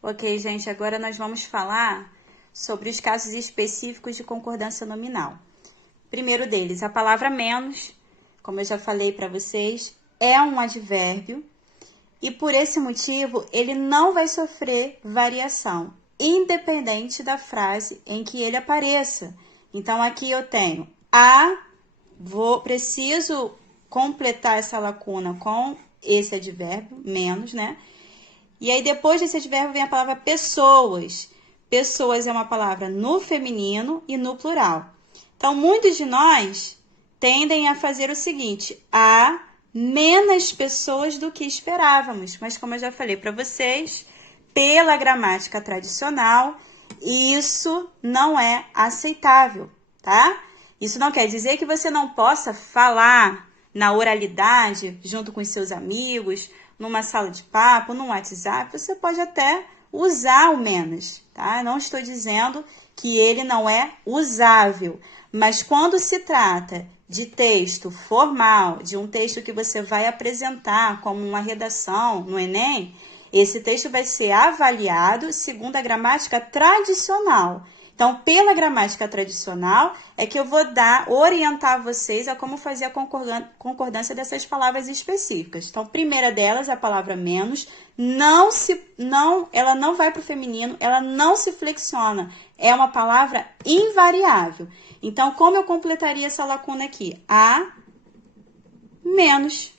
Ok, gente, agora nós vamos falar sobre os casos específicos de concordância nominal. Primeiro deles, a palavra menos, como eu já falei para vocês, é um advérbio e por esse motivo ele não vai sofrer variação, independente da frase em que ele apareça. Então aqui eu tenho preciso completar essa lacuna com esse advérbio, menos, né? E aí, depois desse advérbio, vem a palavra pessoas. Pessoas é uma palavra no feminino e no plural. Então, muitos de nós tendem a fazer o seguinte: há menos pessoas do que esperávamos. Mas, como eu já falei para vocês, pela gramática tradicional, isso não é aceitável, tá? Isso não quer dizer que você não possa falar na oralidade, junto com os seus amigos, numa sala de papo, no WhatsApp, você pode até usar o menos, tá? Não estou dizendo que ele não é usável, mas quando se trata de texto formal, de um texto que você vai apresentar como uma redação no Enem, esse texto vai ser avaliado segundo a gramática tradicional. Então, pela gramática tradicional, é que eu vou orientar vocês a como fazer a concordância dessas palavras específicas. Então, a primeira delas, a palavra menos, ela não vai para o feminino, ela não se flexiona. É uma palavra invariável. Então, como eu completaria essa lacuna aqui? A menos.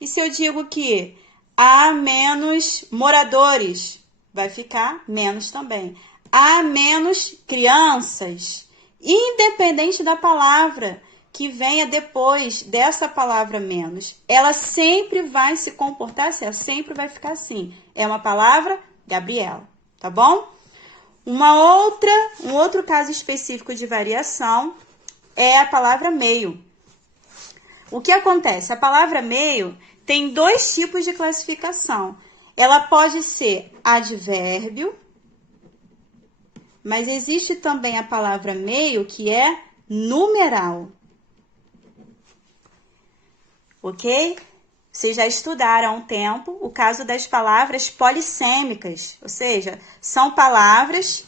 E se eu digo que há menos moradores, vai ficar menos também. Há menos crianças, independente da palavra que venha depois dessa palavra menos. Ela sempre vai se comportar assim, ela sempre vai ficar assim. É uma palavra Gabriela, tá bom? Um outro caso específico de variação é a palavra meio. O que acontece? A palavra meio tem dois tipos de classificação. Ela pode ser advérbio, mas existe também a palavra meio, que é numeral. Ok? Vocês já estudaram há um tempo o caso das palavras polissêmicas, ou seja, são palavras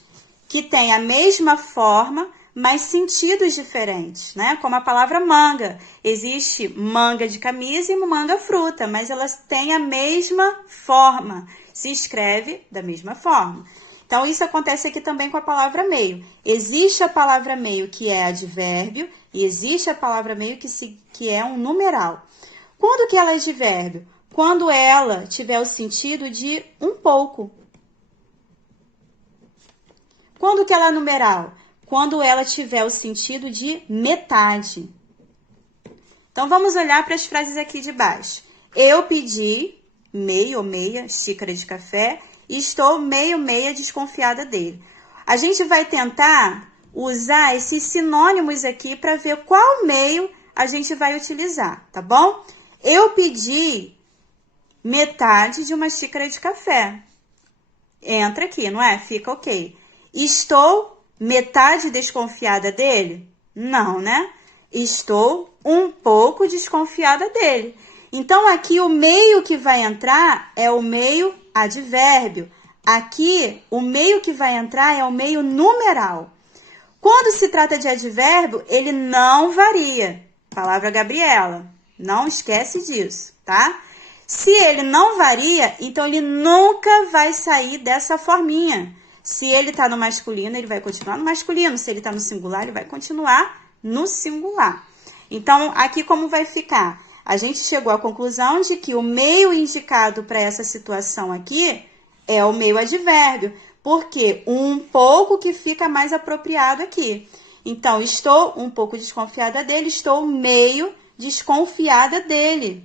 que têm a mesma forma, mas sentidos diferentes, né? Como a palavra manga. Existe manga de camisa e manga fruta, mas elas têm a mesma forma, se escreve da mesma forma. Então, isso acontece aqui também com a palavra meio. Existe a palavra meio que é advérbio e existe a palavra meio que é um numeral. Quando que ela é advérbio? Quando ela tiver o sentido de um pouco. Quando que ela é numeral? Quando ela tiver o sentido de metade. Então, vamos olhar para as frases aqui de baixo. Eu pedi meio ou meia xícara de café e estou meia desconfiada dele. A gente vai tentar usar esses sinônimos aqui para ver qual meio a gente vai utilizar, tá bom? Eu pedi metade de uma xícara de café. Entra aqui, não é? Fica ok. Estou metade desconfiada dele? Não, né? Estou um pouco desconfiada dele. Então, aqui o meio que vai entrar é o meio advérbio. Aqui, o meio que vai entrar é o meio numeral. Quando se trata de advérbio, ele não varia. Palavra Gabriela. Não esquece disso, tá? Se ele não varia, então ele nunca vai sair dessa forminha. Se ele está no masculino, ele vai continuar no masculino. Se ele está no singular, ele vai continuar no singular. Então, aqui como vai ficar? A gente chegou à conclusão de que o meio indicado para essa situação aqui é o meio advérbio, porque um pouco que fica mais apropriado aqui. Então, estou um pouco desconfiada dele, estou meio desconfiada dele.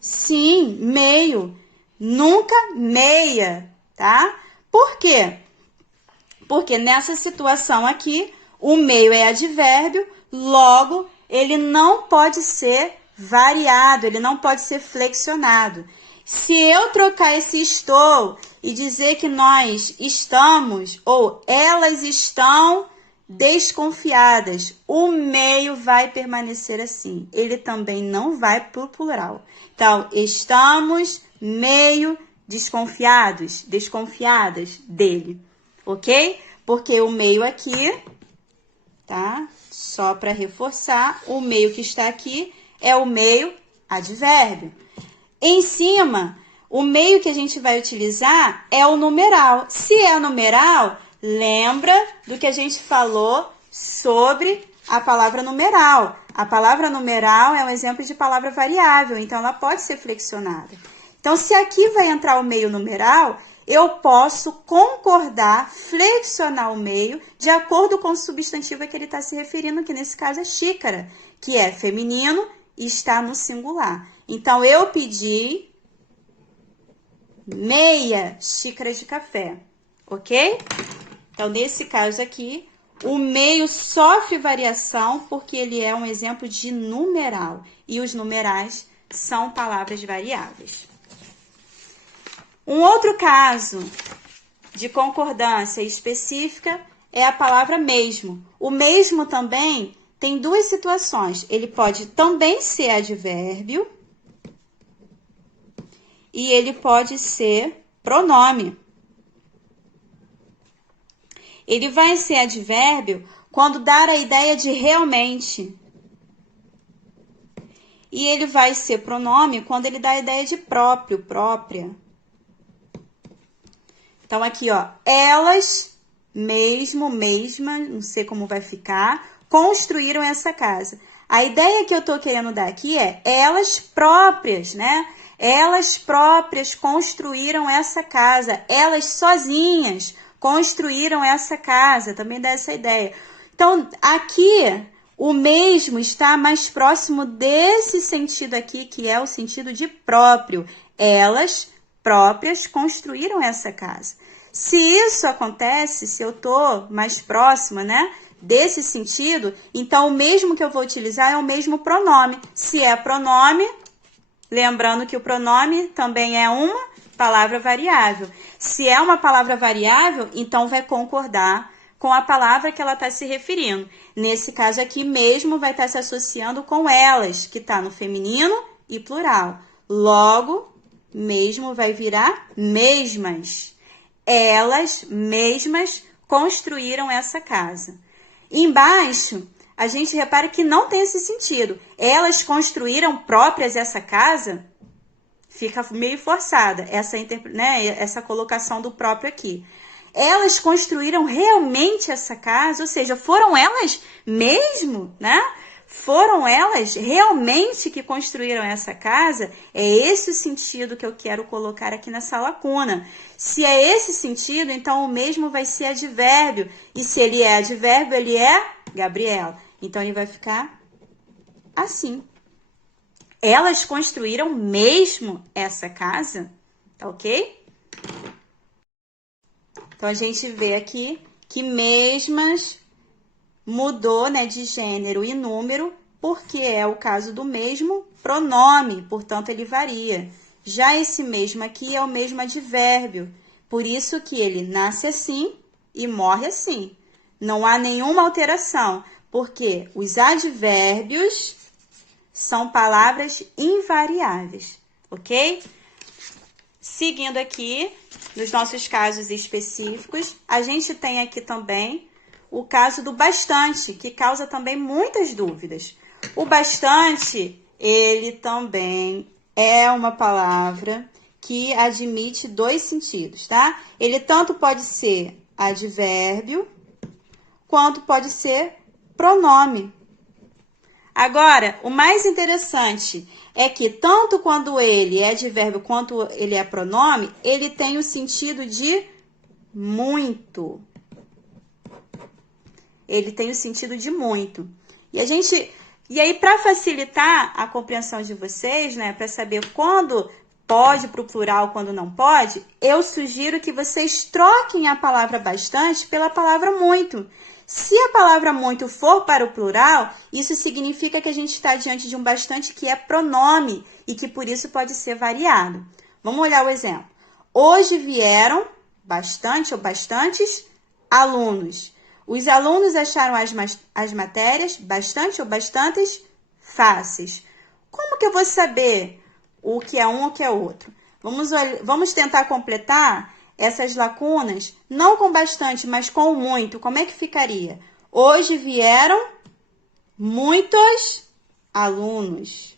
Sim, meio. Nunca meia, tá? Por quê? Porque nessa situação aqui, o meio é advérbio, logo, ele não pode ser variado, ele não pode ser flexionado. Se eu trocar esse estou e dizer que nós estamos ou elas estão desconfiadas, o meio vai permanecer assim. Ele também não vai para o plural. Então, estamos meio desconfiados, desconfiadas dele, ok? Porque o meio aqui, tá? Só para reforçar, o meio que está aqui é o meio advérbio. Em cima, o meio que a gente vai utilizar é o numeral. Se é numeral, lembra do que a gente falou sobre a palavra numeral. A palavra numeral é um exemplo de palavra variável, então ela pode ser flexionada. Então, se aqui vai entrar o meio numeral, eu posso concordar, flexionar o meio de acordo com o substantivo a que ele está se referindo, que nesse caso é xícara, que é feminino e está no singular. Então, eu pedi meia xícara de café, ok? Então, nesse caso aqui, o meio sofre variação porque ele é um exemplo de numeral. E os numerais são palavras variáveis. Um outro caso de concordância específica é a palavra mesmo. O mesmo também tem duas situações. Ele pode também ser advérbio e ele pode ser pronome. Ele vai ser advérbio quando dar a ideia de realmente. E ele vai ser pronome quando ele dá a ideia de próprio, própria. Então, aqui, ó, elas, mesmo, mesma, não sei como vai ficar, construíram essa casa. A ideia que eu tô querendo dar aqui é elas próprias, né? Elas próprias construíram essa casa. Elas sozinhas construíram essa casa. Também dá essa ideia. Então, aqui, o mesmo está mais próximo desse sentido aqui, que é o sentido de próprio. Elas próprias construíram essa casa. Se isso acontece, se eu tô mais próxima, né, desse sentido, então o mesmo que eu vou utilizar é o mesmo pronome. Se é pronome, lembrando que o pronome também é uma palavra variável. Se é uma palavra variável, então vai concordar com a palavra que ela está se referindo. Nesse caso aqui mesmo vai estar se associando com elas, que está no feminino e plural. Logo, mesmo vai virar mesmas. Elas mesmas construíram essa casa. Embaixo, a gente repara que não tem esse sentido. Elas construíram próprias essa casa? Fica meio forçada essa colocação do próprio aqui. Elas construíram realmente essa casa? Ou seja, foram elas mesmo, né? Foram elas realmente que construíram essa casa? É esse o sentido que eu quero colocar aqui nessa lacuna. Se é esse sentido, então o mesmo vai ser advérbio. E se ele é advérbio, ele é Gabriela. Então, ele vai ficar assim. Elas construíram mesmo essa casa? Tá ok? Então, a gente vê aqui que mesmas mudou, né, de gênero e número, porque é o caso do mesmo pronome, portanto, ele varia. Já esse mesmo aqui é o mesmo advérbio, por isso que ele nasce assim e morre assim. Não há nenhuma alteração, porque os advérbios são palavras invariáveis, ok? Seguindo aqui, nos nossos casos específicos, a gente tem aqui também o caso do bastante, que causa também muitas dúvidas. O bastante, ele também é uma palavra que admite dois sentidos, tá? Ele tanto pode ser advérbio, quanto pode ser pronome. Agora, o mais interessante é que tanto quando ele é advérbio quanto ele é pronome, ele tem o sentido de muito. Ele tem o sentido de muito. E aí, para facilitar a compreensão de vocês, né, para saber quando pode para o plural, quando não pode, eu sugiro que vocês troquem a palavra bastante pela palavra muito. Se a palavra muito for para o plural, isso significa que a gente está diante de um bastante que é pronome e que por isso pode ser variado. Vamos olhar o exemplo. Hoje vieram bastante ou bastantes alunos. Os alunos acharam as matérias bastante ou bastantes fáceis. Como que eu vou saber o que é um ou o que é outro? Vamos tentar completar essas lacunas, não com bastante, mas com muito. Como é que ficaria? Hoje vieram muitos alunos.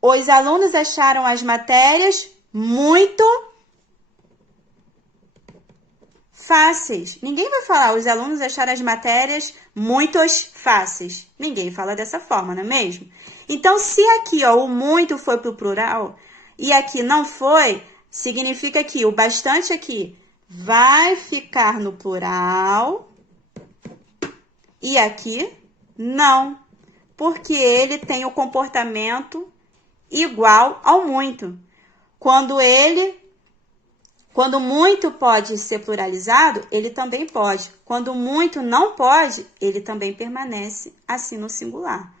Os alunos acharam as matérias muito fáceis. Ninguém vai falar, os alunos acharam as matérias muito fáceis. Ninguém fala dessa forma, não é mesmo? Então, se aqui ó, o muito foi para o plural e aqui não foi, significa que o bastante aqui vai ficar no plural e aqui não, porque ele tem o comportamento igual ao muito. Quando muito pode ser pluralizado, ele também pode. Quando muito não pode, ele também permanece assim no singular.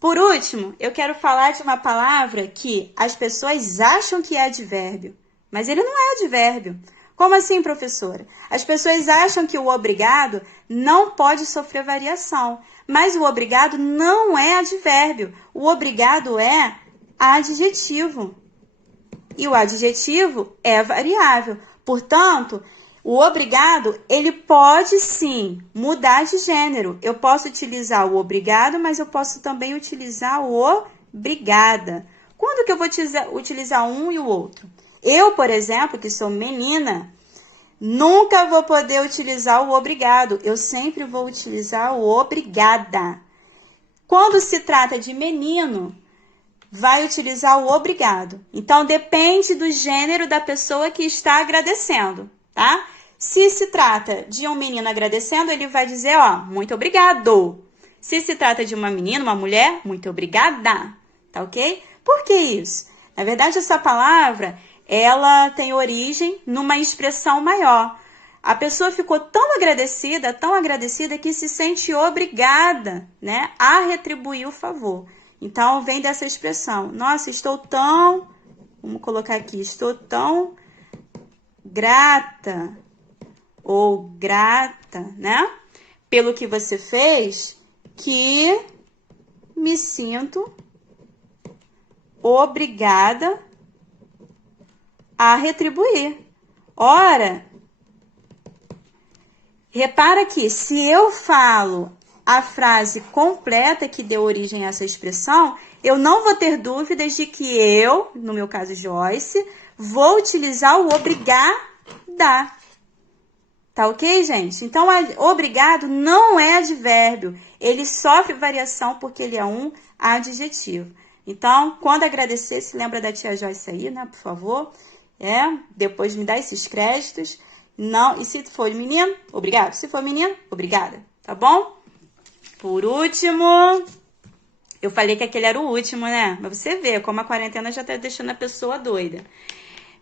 Por último, eu quero falar de uma palavra que as pessoas acham que é advérbio, mas ele não é advérbio. Como assim, professora? As pessoas acham que o obrigado não pode sofrer variação, mas o obrigado não é advérbio. O obrigado é adjetivo. E o adjetivo é variável. Portanto, o obrigado, ele pode sim mudar de gênero. Eu posso utilizar o obrigado, mas eu posso também utilizar o obrigada. Quando que eu vou utilizar um e o outro? Eu, por exemplo, que sou menina, nunca vou poder utilizar o obrigado. Eu sempre vou utilizar o obrigada. Quando se trata de menino, vai utilizar o obrigado. Então, depende do gênero da pessoa que está agradecendo, tá? Se se trata de um menino agradecendo, ele vai dizer, ó, muito obrigado. Se se trata de uma menina, uma mulher, muito obrigada, tá ok? Por que isso? Na verdade, essa palavra, ela tem origem numa expressão maior. A pessoa ficou tão agradecida que se sente obrigada, né, a retribuir o favor. Então, vem dessa expressão. Nossa, vamos colocar aqui, estou tão grata ou grata, né, pelo que você fez, que me sinto obrigada a retribuir. Ora, repara que se eu falo a frase completa que deu origem a essa expressão, eu não vou ter dúvidas de que eu, no meu caso Joyce, vou utilizar o obrigada. Tá ok, gente? Então, obrigado não é advérbio. Ele sofre variação porque ele é um adjetivo. Então, quando agradecer, se lembra da tia Joyce aí, né? Por favor. Depois me dá esses créditos. Não, e se for menino, obrigado. Se for menino, obrigada. Tá bom? Por último, eu falei que aquele era o último, né? Mas você vê como a quarentena já tá deixando a pessoa doida.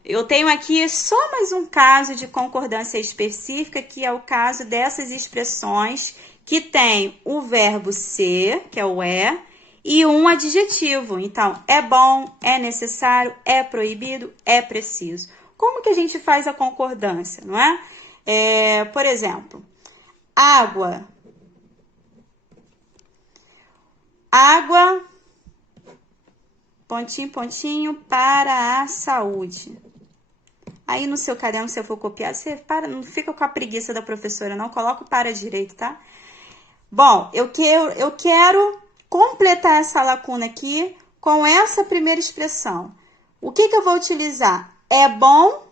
Eu tenho aqui só mais um caso de concordância específica, que é o caso dessas expressões que tem o verbo ser, que é o é, e um adjetivo. Então, é bom, é necessário, é proibido, é preciso. Como que a gente faz a concordância, não é? Por exemplo, água. Água, pontinho, pontinho, para a saúde. Aí no seu caderno, se eu for copiar, você não fica com a preguiça da professora, não. Coloca o para direito, tá? Bom, eu quero completar essa lacuna aqui com essa primeira expressão. O que eu vou utilizar? É bom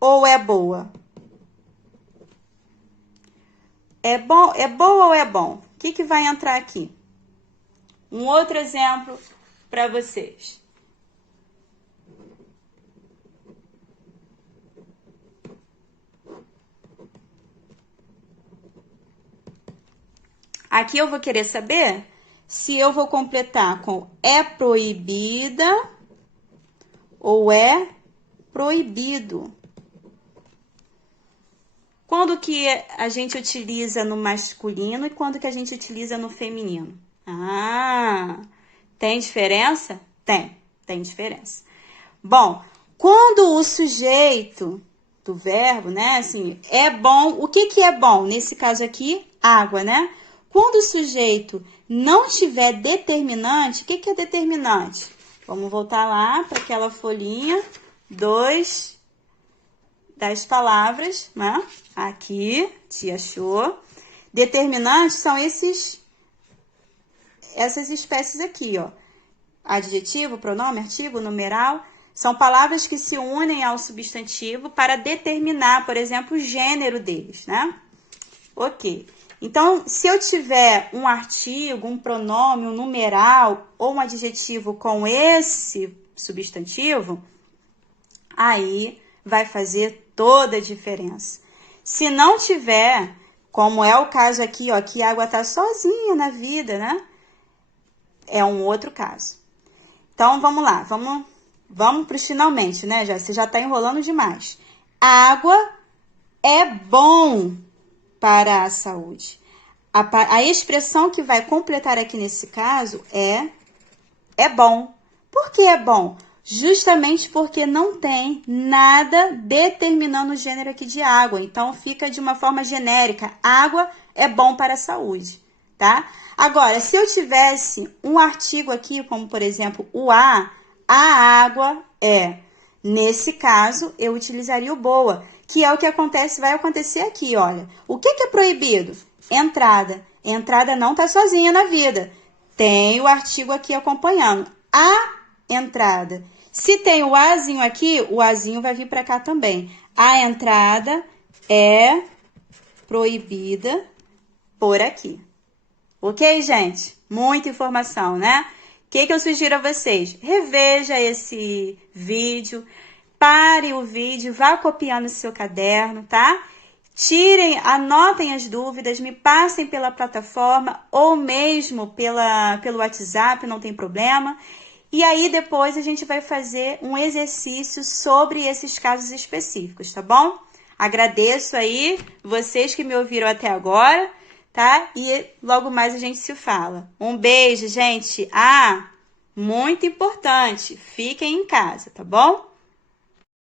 ou é boa? É boa ou é bom? O que vai entrar aqui? Um outro exemplo para vocês. Aqui eu vou querer saber se eu vou completar com é proibida ou é proibido. Quando que a gente utiliza no masculino e quando que a gente utiliza no feminino? Ah, tem diferença? Tem diferença. Bom, quando o sujeito do verbo, né, assim, é bom, o que é bom? Nesse caso aqui, água, né? Quando o sujeito não tiver determinante, o que que é determinante? Vamos voltar lá para aquela folhinha 2 das palavras, né? Aqui, tia achou. Determinantes são essas espécies aqui, ó. Adjetivo, pronome, artigo, numeral. São palavras que se unem ao substantivo para determinar, por exemplo, o gênero deles, né? Ok. Então, se eu tiver um artigo, um pronome, um numeral ou um adjetivo com esse substantivo, aí vai fazer toda a diferença. Se não tiver, como é o caso aqui, ó, que a água tá sozinha na vida, né? É um outro caso. Então, vamos lá, vamos para os finalmente, né? Você já está enrolando demais. Água é bom para a saúde. A expressão que vai completar aqui nesse caso é bom. Por que é bom? Justamente porque não tem nada determinando o gênero aqui de água. Então, fica de uma forma genérica. Água é bom para a saúde, tá? Agora, se eu tivesse um artigo aqui, como por exemplo o a água é. Nesse caso, eu utilizaria o boa, que é o que vai acontecer aqui, olha. O que é proibido? Entrada. Entrada não está sozinha na vida. Tem o artigo aqui acompanhando. A entrada. Se tem o azinho aqui, o azinho vai vir para cá também. A entrada é proibida por aqui. Ok, gente? Muita informação, né? O que eu sugiro a vocês? Reveja esse vídeo, pare o vídeo, vá copiando no seu caderno, tá? Anotem as dúvidas, me passem pela plataforma ou mesmo pelo WhatsApp, não tem problema. E aí depois a gente vai fazer um exercício sobre esses casos específicos, tá bom? Agradeço aí vocês que me ouviram até agora, tá? E logo mais a gente se fala. Um beijo, gente. Muito importante, fiquem em casa, tá bom?